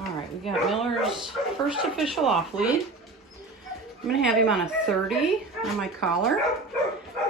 All right, we got Miller's first official off lead. I'm gonna have him on a 30 on my collar.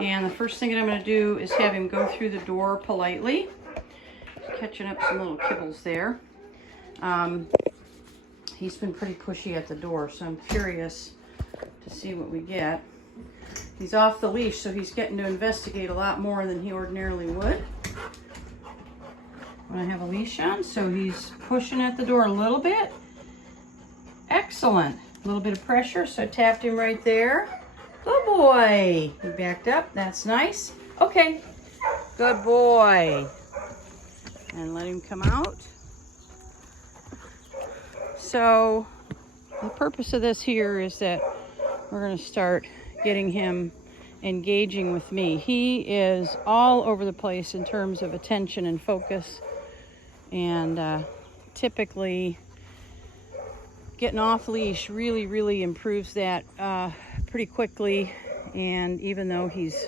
And the first thing that I'm gonna do is have him go through the door politely. Catching up some little kibbles there. He's been pretty pushy at the door, so I'm curious to see what we get. He's off the leash, so he's getting to investigate a lot more than he ordinarily would when I have a leash on. So he's pushing at the door a little bit. Excellent. A little bit of pressure, so I tapped him right there. Good boy. He backed up. That's nice. Okay. Good boy. And let him come out. So the purpose of this here is that we're going to start getting him engaging with me. He is all over the place in terms of attention and focus, and typically getting off leash really improves that pretty quickly. And even though he's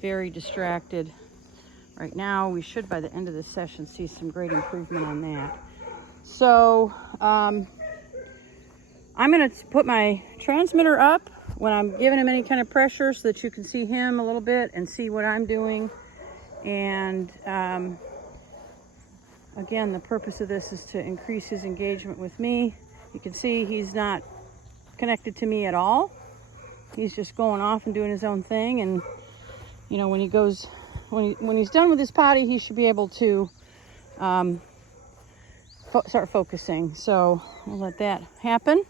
very distracted right now, we should by the end of this session see some great improvement on that. So I'm going to put my transmitter up when I'm giving him any kind of pressure so that you can see him a little bit and see what I'm doing. And again, the purpose of this is to increase his engagement with me. You can see he's not connected to me at all. He's just going off and doing his own thing. And you know, when he's done with his potty, he should be able to start focusing. So we'll let that happen,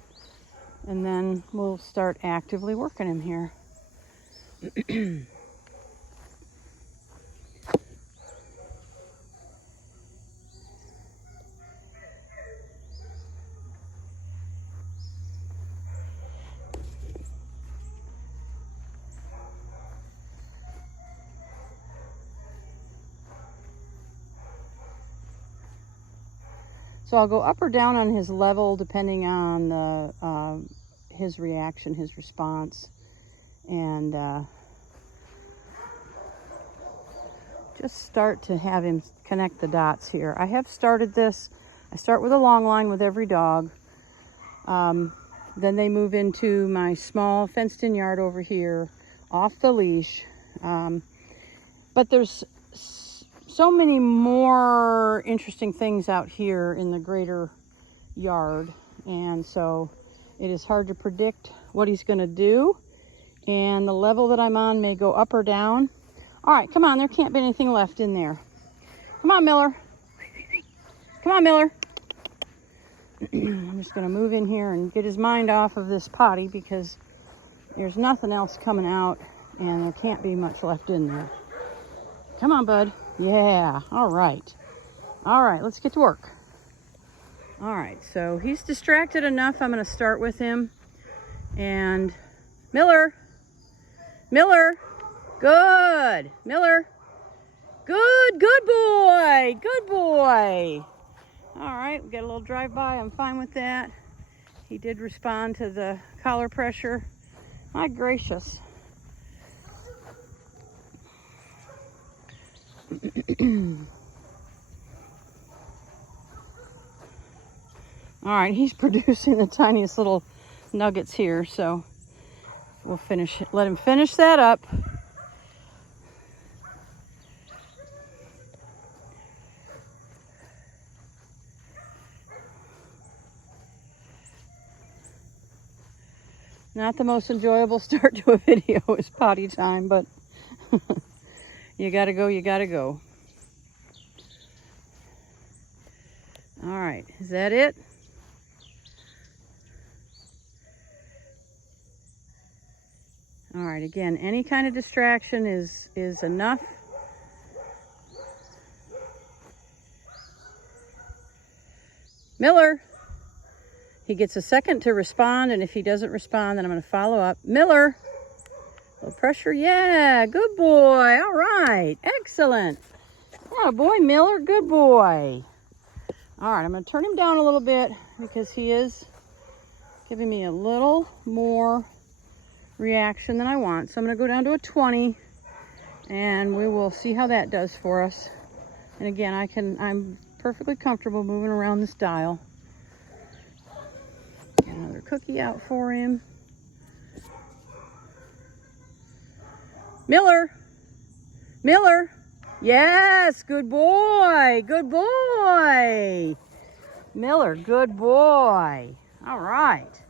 and then we'll start actively working him here. So I'll go up or down on his level depending on the his reaction, his response, and just start to have him connect the dots here. I have started this. I start with a long line with every dog. Then they move into my small fenced-in yard over here, off the leash. But there's so many more interesting things out here in the greater yard, and so it is hard to predict what he's going to do, and the level that I'm on may go up or down. All right, come on, there can't be anything left in there. Come on, Miller. Come on, Miller. I'm just going to move in here and get his mind off of this potty because there's nothing else coming out and there can't be much left in there. Come on, bud. Yeah, all right. All right, let's get to work. All right, so he's distracted enough. I'm going to start with him. And Miller. Miller. Good. Miller. Good boy. Good boy. All right, we got a little drive-by. I'm fine with that. He did respond to the collar pressure. My gracious. All right, he's producing the tiniest little nuggets here, so we'll let him finish that up. Not the most enjoyable start to a video is potty time, but you gotta go. All right, is that it? All right, again, any kind of distraction is enough. Miller. He gets a second to respond, and if he doesn't respond, then I'm going to follow up. Miller. A little pressure. Yeah, good boy. All right, excellent. Oh, boy, Miller, good boy. All right, I'm going to turn him down a little bit because he is giving me a little more reaction than I want. So I'm going to go down to a 20, and we will see how that does for us. And again, I'm perfectly comfortable moving around this dial. cookie out for him. Miller. Miller. Yes, good boy. Good boy. Miller, good boy. All right.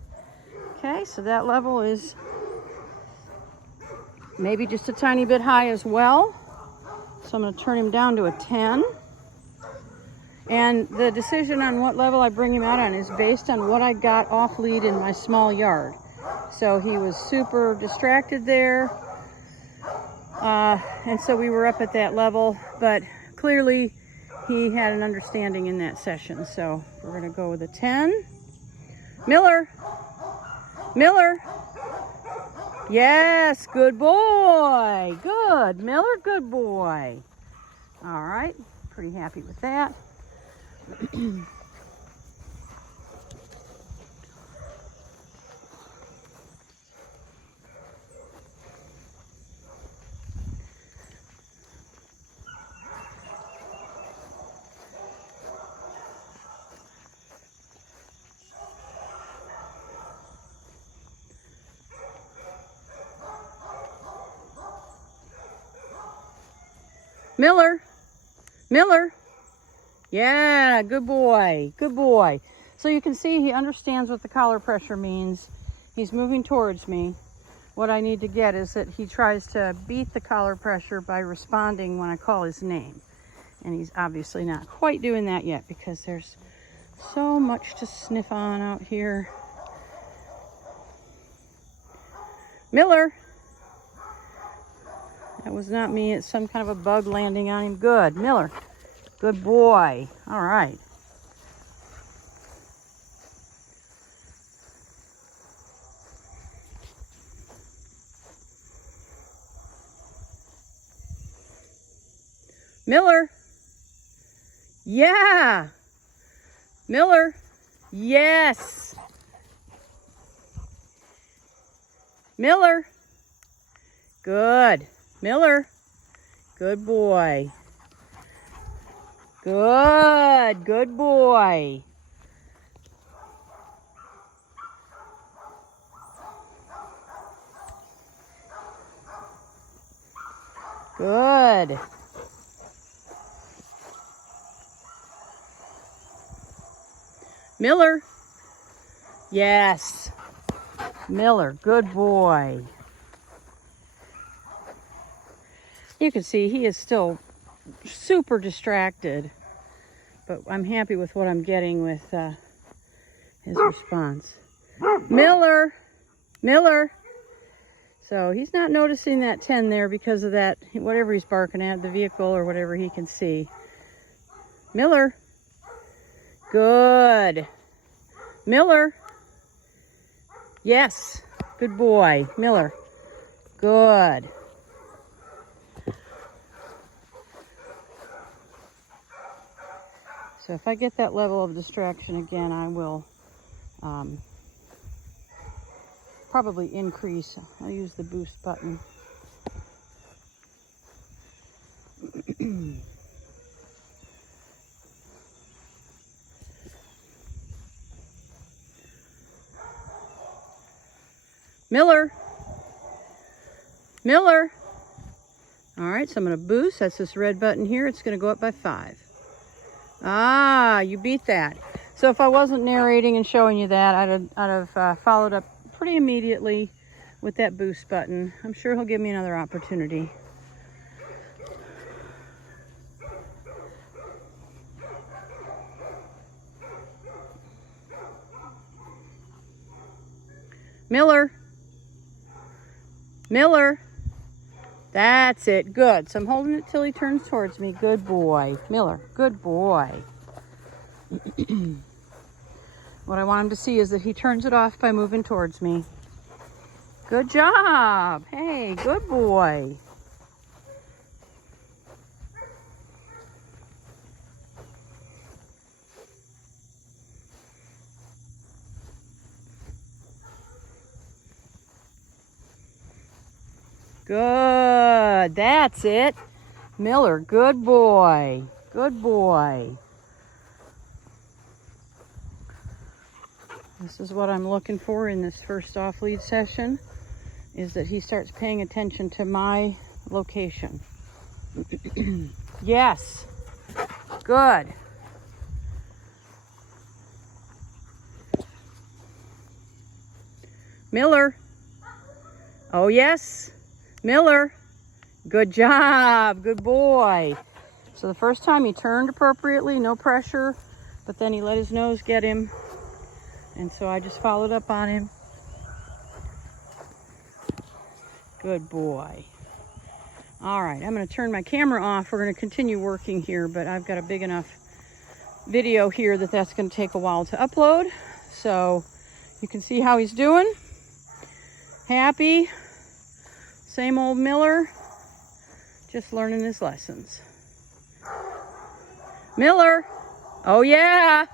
Okay, so that level is maybe just a tiny bit high as well. So I'm going to turn him down to a 10. And the decision on what level I bring him out on is based on what I got off lead in my small yard. So he was super distracted there. And so we were up at that level, but clearly he had an understanding in that session. So we're going to go with a 10. Miller. Miller. Yes, good boy. Good. Miller, good boy. All right. Pretty happy with that. Miller. Miller. Yeah, good boy. Good boy. So you can see he understands what the collar pressure means. He's moving towards me. What I need to get is that he tries to beat the collar pressure by responding when I call his name. And he's obviously not quite doing that yet because there's so much to sniff on out here. Miller. That was not me. It's some kind of a bug landing on him. Good. Miller. Good boy. All right. Miller. Yeah. Miller. Yes. Miller. Good. Miller. Good boy. Good. Good boy. Good. Miller. Yes. Miller, good boy. You can see he is still super distracted, but I'm happy with what I'm getting with his response. Miller. Miller. So he's not noticing that 10 there because of that, whatever he's barking at, the vehicle or whatever he can see. Miller. Good. Miller. Yes. Good boy. Miller. Good. So if I get that level of distraction again, I will probably increase. I'll use the boost button. Miller. Miller. All right, so I'm going to boost. That's this red button here. It's going to go up by 5. Ah, you beat that. So if I wasn't narrating and showing you that, I'd have followed up pretty immediately with that boost button. I'm sure he'll give me another opportunity. Miller. Miller. That's it. Good. So I'm holding it till he turns towards me. Good boy. Miller. Good boy. What I want him to see is that he turns it off by moving towards me. Good job. Hey, good boy. Good. That's it. Miller, good boy. Good boy. This is what I'm looking for in this first off lead session, is that he starts paying attention to my location. Yes. Good. Miller. Oh, yes. Miller. Good job. Good boy. So the first time he turned appropriately, no pressure, but then he let his nose get him. And so I just followed up on him. Good boy. All right, I'm going to turn my camera off. We're going to continue working here, but I've got a big enough video here that's going to take a while to upload. So you can see how he's doing. Happy. Same old Miller. Just learning his lessons. Miller. Oh, yeah.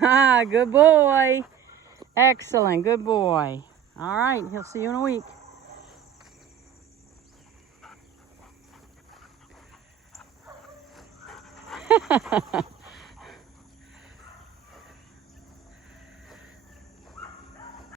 Good boy. Excellent. Good boy. All right, he'll see you in a week.